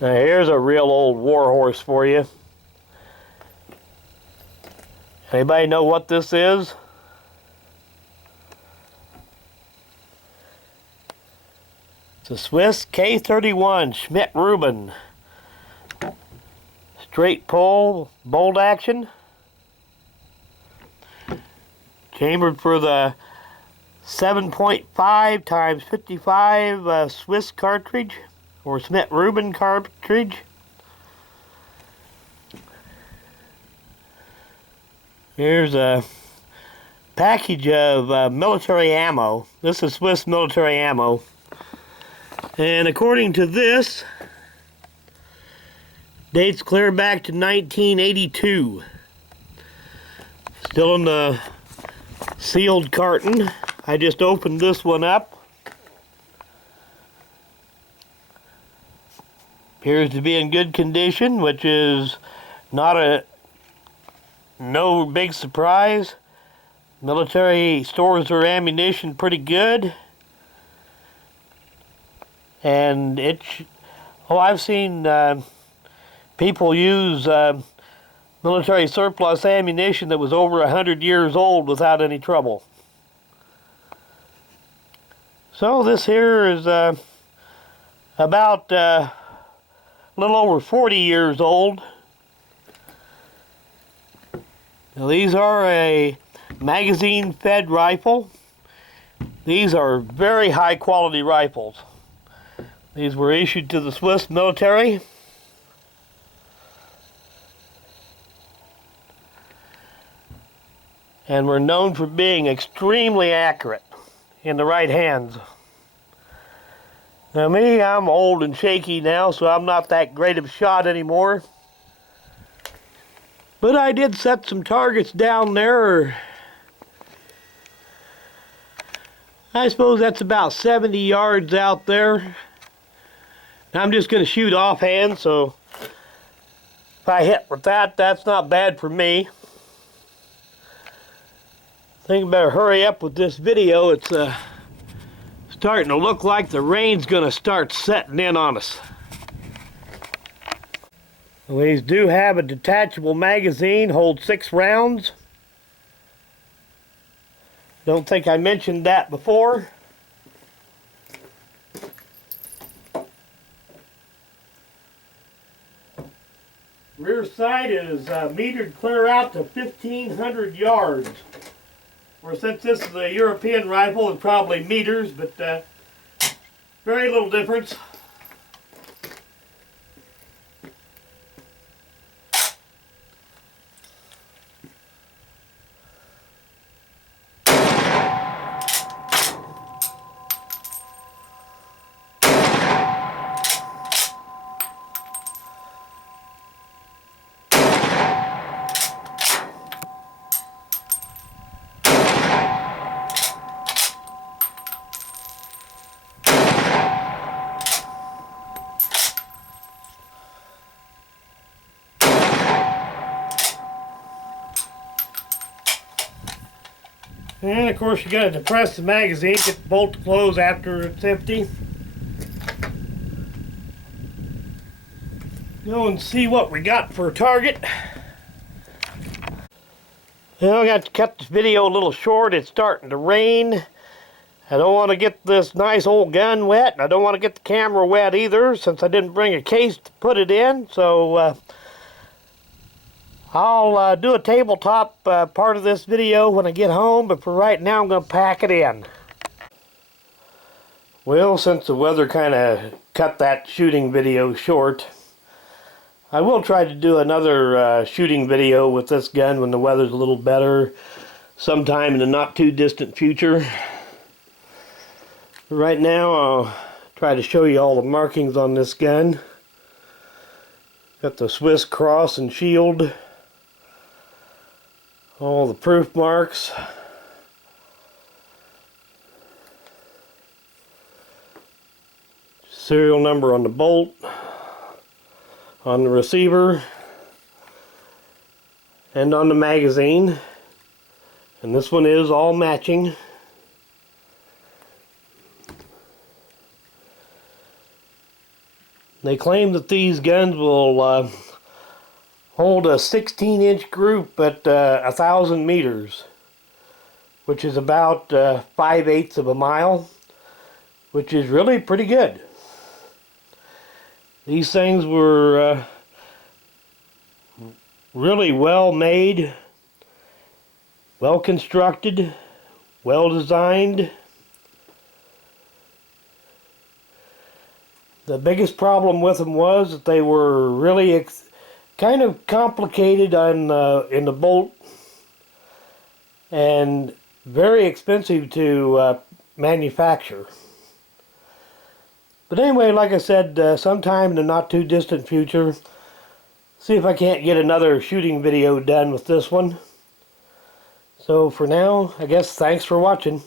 Now here's a real old warhorse for you. Anybody know what this is? It's a Swiss K31 Rifle. Straight pull, bolt action. Chambered for the 7.5x55 Swiss cartridge, or Smith-Rubin cartridge. Here's a package of military ammo. This is Swiss military ammo. And according to this, dates clear back to 1982. Still in the sealed carton. I just opened this one up. Appears to be in good condition, which is no big surprise. Military stores their ammunition pretty good. And I've seen people use military surplus ammunition that was over 100 years old without any trouble. So this here is about a little over 40 years old. Now these are a magazine-fed rifle. These are very high quality rifles. These were issued to the Swiss military. And were known for being extremely accurate in the right hands. Now me, I'm old and shaky now, so I'm not that great of a shot anymore. But I did set some targets down there. I suppose that's about 70 yards out there. I'm just going to shoot offhand, so if I hit with that, that's not bad for me. I think I better hurry up with this video. It's starting to look like the rain's going to start setting in on us. Well, these do have a detachable magazine, holds 6 rounds. Don't think I mentioned that before. Rear sight is metered clear out to 1,500 yards. Or since this is a European rifle, it's probably meters, but very little difference. And of course you got to depress the magazine, get the bolt to close after it's empty. Go and see what we got for a target. Well, I got to cut this video a little short. It's starting to rain. I don't want to get this nice old gun wet, and I don't want to get the camera wet either, since I didn't bring a case to put it in. So I'll do a tabletop part of this video when I get home, but for right now I'm going to pack it in. Well, since the weather kind of cut that shooting video short, I will try to do another shooting video with this gun when the weather's a little better, sometime in the not too distant future. Right now I'll try to show you all the markings on this gun. Got the Swiss cross and shield. All the proof marks. Serial number on the bolt, on the receiver, and on the magazine. And this one is all matching. They claim that these guns will hold a 16-inch group at 1,000 meters, which is about 5/8 of a mile, which is really pretty good. These things were really well made, well constructed, well designed. The biggest problem with them was that they were really kind of complicated on in the bolt and very expensive to manufacture. But anyway, like I said, sometime in the not too distant future, see if I can't get another shooting video done with this one. So for now, I guess thanks for watching.